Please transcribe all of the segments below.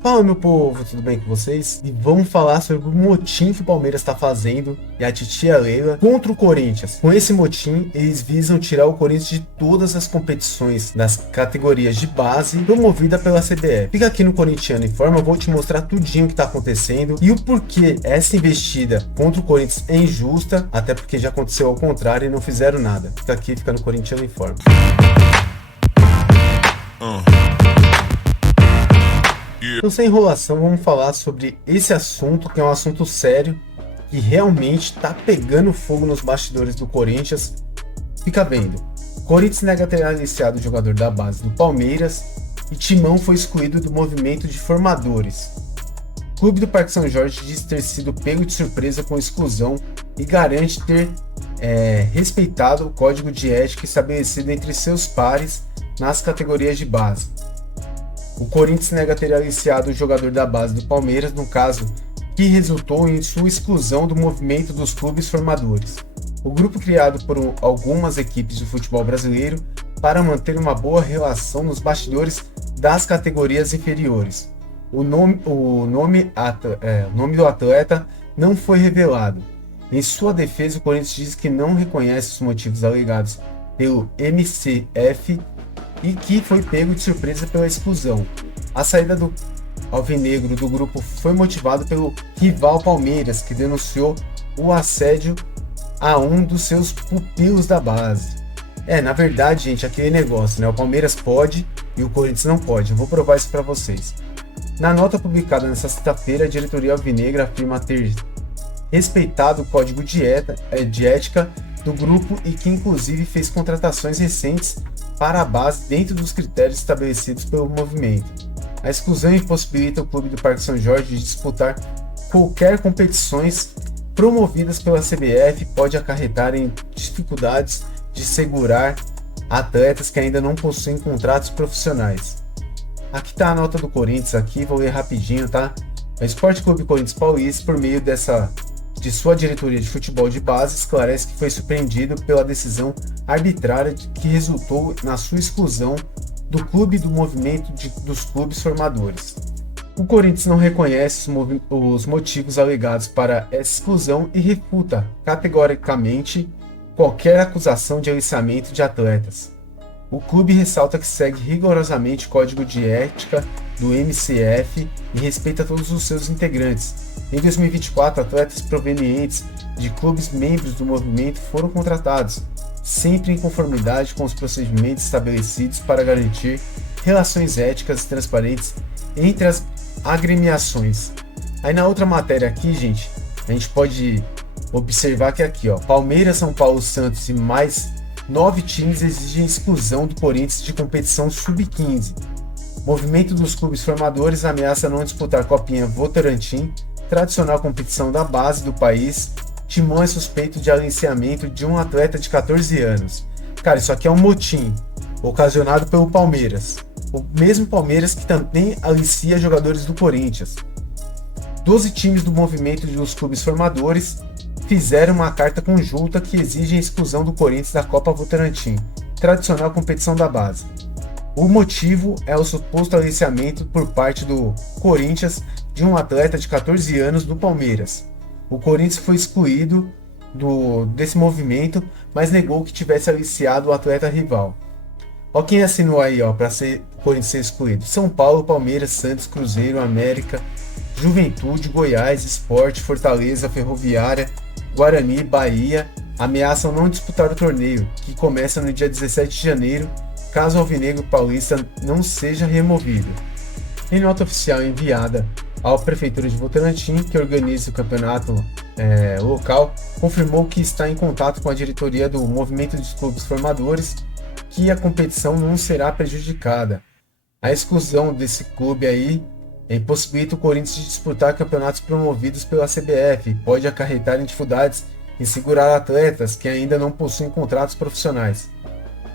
Fala, meu povo, tudo bem com vocês? E vamos falar sobre o motim que o Palmeiras está fazendo e a titia Leila contra o Corinthians. Com esse motim, eles visam tirar o Corinthians de todas as competições das categorias de base promovida pela CBF. Fica aqui no Corintiano em Forma, eu vou te mostrar tudinho o que está acontecendo e o porquê essa investida contra o Corinthians é injusta, até porque já aconteceu ao contrário e não fizeram nada. Fica aqui, fica no Corintiano em Forma. Então, sem enrolação, vamos falar sobre esse assunto, que é um assunto sério, que realmente tá pegando fogo nos bastidores do Corinthians. Fica vendo. Corinthians nega ter aliciado o jogador da base do Palmeiras e Timão foi excluído do movimento de formadores. O clube do Parque São Jorge diz ter sido pego de surpresa com exclusão e garante ter respeitado o código de ética estabelecido entre seus pares nas categorias de base. O Corinthians nega ter aliciado o jogador da base do Palmeiras, no caso que resultou em sua exclusão do movimento dos clubes formadores. O grupo criado por algumas equipes do futebol brasileiro para manter uma boa relação nos bastidores das categorias inferiores. O nome do atleta não foi revelado. Em sua defesa, o Corinthians diz que não reconhece os motivos alegados pelo MCF e que foi pego de surpresa pela exclusão. A saída do alvinegro do grupo foi motivado pelo rival Palmeiras, que denunciou o assédio a um dos seus pupilos da base. Na verdade, gente, aquele negócio, né? O Palmeiras pode e o Corinthians não pode. Eu vou provar isso para vocês. Na nota publicada nesta sexta-feira, a diretoria alvinegra afirma ter respeitado o código de ética do grupo e que inclusive fez contratações recentes para a base dentro dos critérios estabelecidos pelo movimento. A exclusão impossibilita o clube do Parque São Jorge de disputar qualquer competições promovidas pela CBF e pode acarretar em dificuldades de segurar atletas que ainda não possuem contratos profissionais. Aqui está a nota do Corinthians, aqui vou ler rapidinho, tá? O Esporte Clube Corinthians Paulista, por meio de sua diretoria de futebol de base, esclarece que foi surpreendido pela decisão arbitrária que resultou na sua exclusão do clube do movimento dos clubes formadores. O Corinthians não reconhece os motivos alegados para essa exclusão e refuta categoricamente qualquer acusação de aliciamento de atletas. O clube ressalta que segue rigorosamente o código de ética do MCF e respeita todos os seus integrantes. Em 2024, atletas provenientes de clubes membros do movimento foram contratados, sempre em conformidade com os procedimentos estabelecidos para garantir relações éticas e transparentes entre as agremiações. Aí na outra matéria aqui, gente, a gente pode observar que aqui, ó, Palmeiras, São Paulo, Santos e mais 9 times exigem exclusão do Corinthians de competição sub-15. Movimento dos clubes formadores ameaça não disputar Copinha Votorantim, tradicional competição da base do país. Timão é suspeito de aliciamento de um atleta de 14 anos. Cara, isso aqui é um motim ocasionado pelo Palmeiras. O mesmo Palmeiras que também alicia jogadores do Corinthians. 12 times do movimento dos clubes formadores fizeram uma carta conjunta que exige a exclusão do Corinthians da Copa Votorantim, tradicional competição da base. O motivo é o suposto aliciamento por parte do Corinthians de um atleta de 14 anos do Palmeiras. O Corinthians foi excluído desse movimento, mas negou que tivesse aliciado o atleta rival. Ó quem assinou aí, ó, para o Corinthians ser excluído: São Paulo, Palmeiras, Santos, Cruzeiro, América, Juventude, Goiás, Sport, Fortaleza, Ferroviária, Guarani, Bahia. Ameaçam não disputar o torneio, que começa no dia 17 de janeiro, caso o alvinegro paulista não seja removido. Em nota oficial enviada à Prefeitura de Votorantim, que organiza o campeonato local, confirmou que está em contato com a diretoria do Movimento dos Clubes Formadores, que a competição não será prejudicada. A exclusão desse clube aí impossibilita o Corinthians de disputar campeonatos promovidos pela CBF e pode acarretar em dificuldades em segurar atletas que ainda não possuem contratos profissionais.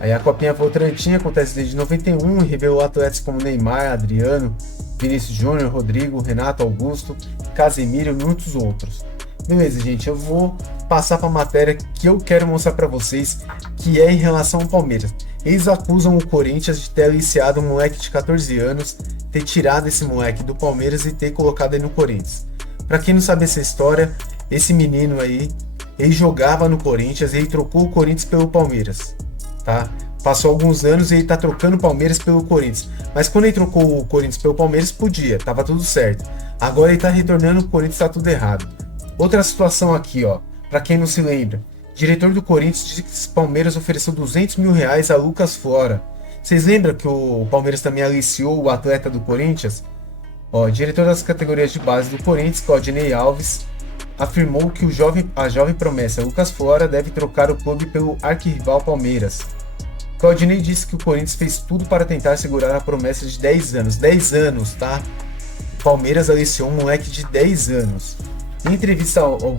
Aí a Copinha Votorantim acontece desde 91 e revelou atletas como Neymar, Adriano, Vinícius Júnior, Rodrigo, Renato Augusto, Casemiro e muitos outros. Beleza, gente, eu vou passar para a matéria que eu quero mostrar para vocês, que é em relação ao Palmeiras. Eles acusam o Corinthians de ter aliciado um moleque de 14 anos, ter tirado esse moleque do Palmeiras e ter colocado ele no Corinthians. Para quem não sabe essa história, esse menino aí, ele jogava no Corinthians, ele trocou o Corinthians pelo Palmeiras, tá? Passou alguns anos e ele tá trocando o Palmeiras pelo Corinthians. Mas quando ele trocou o Corinthians pelo Palmeiras, podia, tava tudo certo. Agora ele tá retornando, o Corinthians tá tudo errado. Outra situação aqui, ó, para quem não se lembra. Diretor do Corinthians disse que o Palmeiras ofereceu 200 mil reais a Lucas Flora. Vocês lembram que o Palmeiras também aliciou o atleta do Corinthians? Ó, diretor das categorias de base do Corinthians, Claudinei Alves, afirmou que a jovem promessa Lucas Flora deve trocar o clube pelo arquirrival Palmeiras. Claudinei disse que o Corinthians fez tudo para tentar segurar a promessa de 10 anos. 10 anos, tá? O Palmeiras aliciou um moleque de 10 anos. Em entrevista ao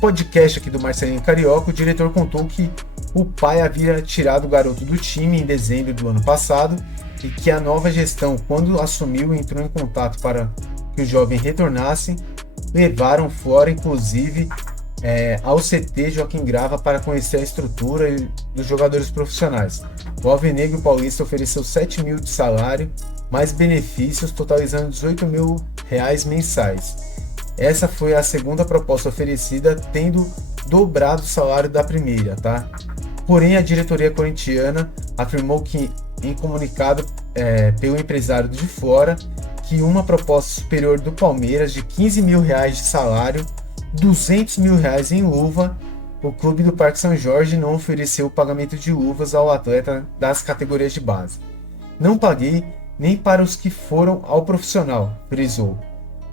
podcast aqui do Marcelinho Carioca, o diretor contou que o pai havia tirado o garoto do time em dezembro do ano passado e que a nova gestão, quando assumiu, entrou em contato para que o jovem retornasse. Levaram fora, inclusive, ao CT Joaquim Grava para conhecer a estrutura dos jogadores profissionais. O Alvinegro Paulista ofereceu 7 mil de salário, mais benefícios, totalizando 18 mil reais mensais. Essa foi a segunda proposta oferecida, tendo dobrado o salário da primeira, tá? Porém, a diretoria corintiana afirmou que, em comunicado pelo empresário de fora, que uma proposta superior do Palmeiras de 15 mil reais de salário, 200 mil reais em luva, o clube do Parque São Jorge não ofereceu o pagamento de luvas ao atleta das categorias de base. Não paguei nem para os que foram ao profissional, frisou.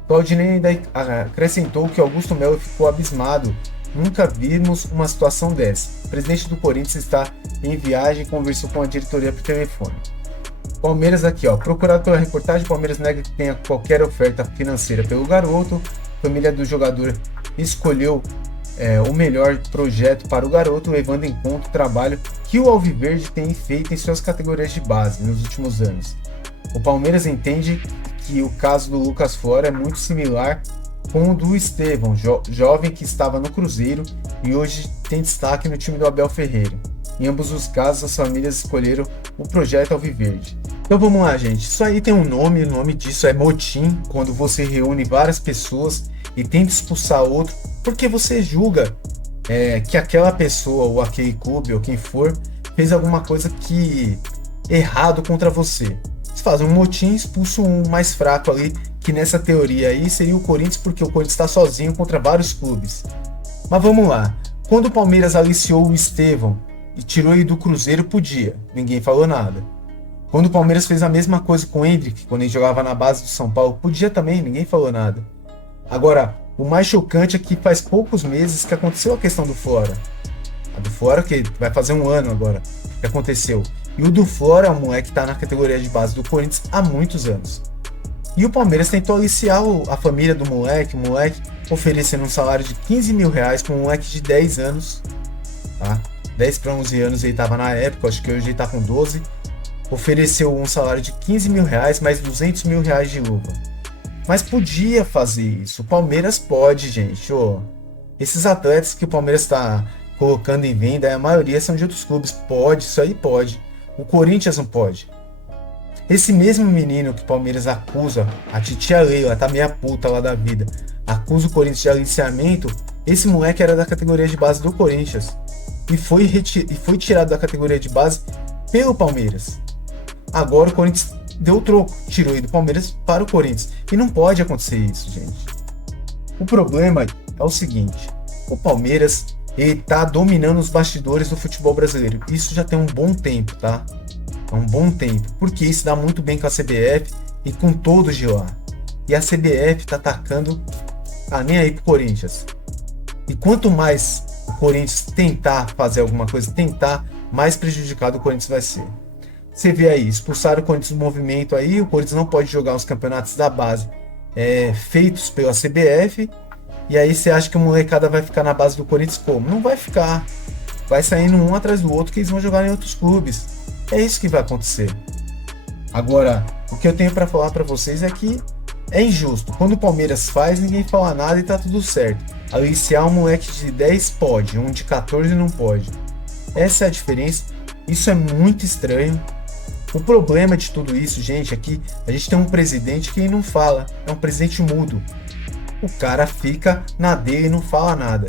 Claudinei ainda acrescentou que Augusto Melo ficou abismado. Nunca vimos uma situação dessa. O presidente do Corinthians está em viagem e conversou com a diretoria por telefone. Palmeiras aqui, ó. Procurado pela reportagem, Palmeiras nega que tenha qualquer oferta financeira pelo garoto. A família do jogador escolheu o melhor projeto para o garoto, levando em conta o trabalho que o Alviverde tem feito em suas categorias de base nos últimos anos. O Palmeiras entende que o caso do Lucas Flora é muito similar com o do Estevão, jovem que estava no Cruzeiro e hoje tem destaque no time do Abel Ferreira. Em ambos os casos, as famílias escolheram o projeto Alviverde. Então vamos lá, gente. Isso aí tem um nome, o nome disso é motim, quando você reúne várias pessoas e tenta expulsar outro, porque você julga que aquela pessoa ou aquele clube ou quem for fez alguma coisa que errado contra você. Você faz um motim, expulsa um mais fraco ali, que nessa teoria aí seria o Corinthians, porque o Corinthians está sozinho contra vários clubes. Mas vamos lá. Quando o Palmeiras aliciou o Estevão e tirou ele do Cruzeiro, podia. Ninguém falou nada. Quando o Palmeiras fez a mesma coisa com o Hendrick, quando ele jogava na base do São Paulo, podia também, ninguém falou nada. Agora, o mais chocante é que faz poucos meses que aconteceu a questão do Flora. A do Flora, que vai fazer um ano agora, que aconteceu. E o do Flora é um moleque que está na categoria de base do Corinthians há muitos anos. E o Palmeiras tentou aliciar a família do moleque, o moleque oferecendo um salário de 15 mil reais para um moleque de 10 anos. Tá? 10 para 11 anos ele estava na época, acho que hoje ele está com 12. Ofereceu um salário de 15 mil reais mais 200 mil reais de luva. Mas podia fazer isso. O Palmeiras pode, gente. Esses atletas que o Palmeiras está colocando em venda, a maioria são de outros clubes. Pode, isso aí pode. O Corinthians não pode. Esse mesmo menino que o Palmeiras acusa, a titia Leila, tá meia puta lá da vida, acusa o Corinthians de aliciamento. Esse moleque era da categoria de base do Corinthians e foi tirado da categoria de base pelo Palmeiras. Agora o Corinthians deu o troco, tirou ele do Palmeiras para o Corinthians. E não pode acontecer isso, gente. O problema é o seguinte: o Palmeiras ele tá dominando os bastidores do futebol brasileiro. Isso já tem um bom tempo, tá? É um bom tempo. Porque isso dá muito bem com a CBF e com todos de lá. E a CBF tá atacando nem aí pro Corinthians. E quanto mais o Corinthians tentar fazer alguma coisa, mais prejudicado o Corinthians vai ser. Você vê aí, expulsaram o Corinthians do movimento aí, o Corinthians não pode jogar os campeonatos da base feitos pela CBF. E aí você acha que a molecada vai ficar na base do Corinthians como? Não vai ficar. Vai saindo um atrás do outro que eles vão jogar em outros clubes. É isso que vai acontecer. Agora, o que eu tenho para falar para vocês é que É injusto. Quando o Palmeiras faz, ninguém fala nada e tá tudo certo. Aliciar um moleque de 10 pode, um de 14 não pode. Essa é a diferença. Isso é muito estranho. O problema de tudo isso, gente, é que a gente tem um presidente que não fala. É um presidente mudo. O cara fica na dele e não fala nada.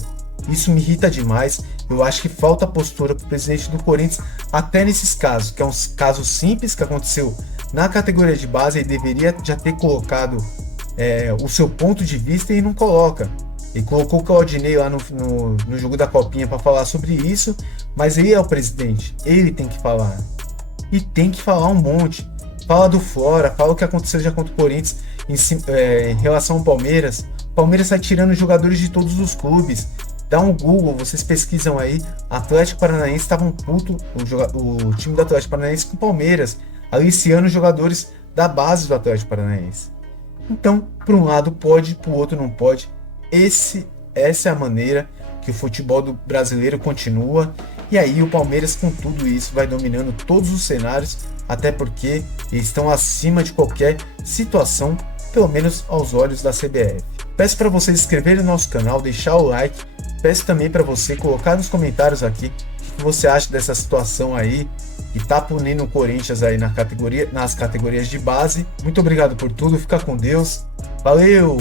Isso me irrita demais. Eu acho que falta postura pro presidente do Corinthians, até nesses casos, que é um caso simples que aconteceu na categoria de base. Ele deveria já ter colocado o seu ponto de vista e não coloca. Ele colocou o Claudinei lá no jogo da Copinha para falar sobre isso, mas ele é o presidente, ele tem que falar. E tem que falar um monte. Fala do Flora, fala o que aconteceu já contra o Corinthians em relação ao Palmeiras. O Palmeiras sai tirando jogadores de todos os clubes. Dá um Google, vocês pesquisam aí. Atlético Paranaense estavam puto, o time do Atlético Paranaense com o Palmeiras, aliciando os jogadores da base do Atlético Paranaense. Então, por um lado pode, por outro não pode. Essa é a maneira que o futebol brasileiro continua. E aí o Palmeiras, com tudo isso, vai dominando todos os cenários, até porque eles estão acima de qualquer situação, pelo menos aos olhos da CBF. Peço para você se inscrever no nosso canal, deixar o like. Peço também para você colocar nos comentários aqui o que você acha dessa situação aí, que tá punindo o Corinthians aí nas categorias de base. Muito obrigado por tudo, fica com Deus. Valeu!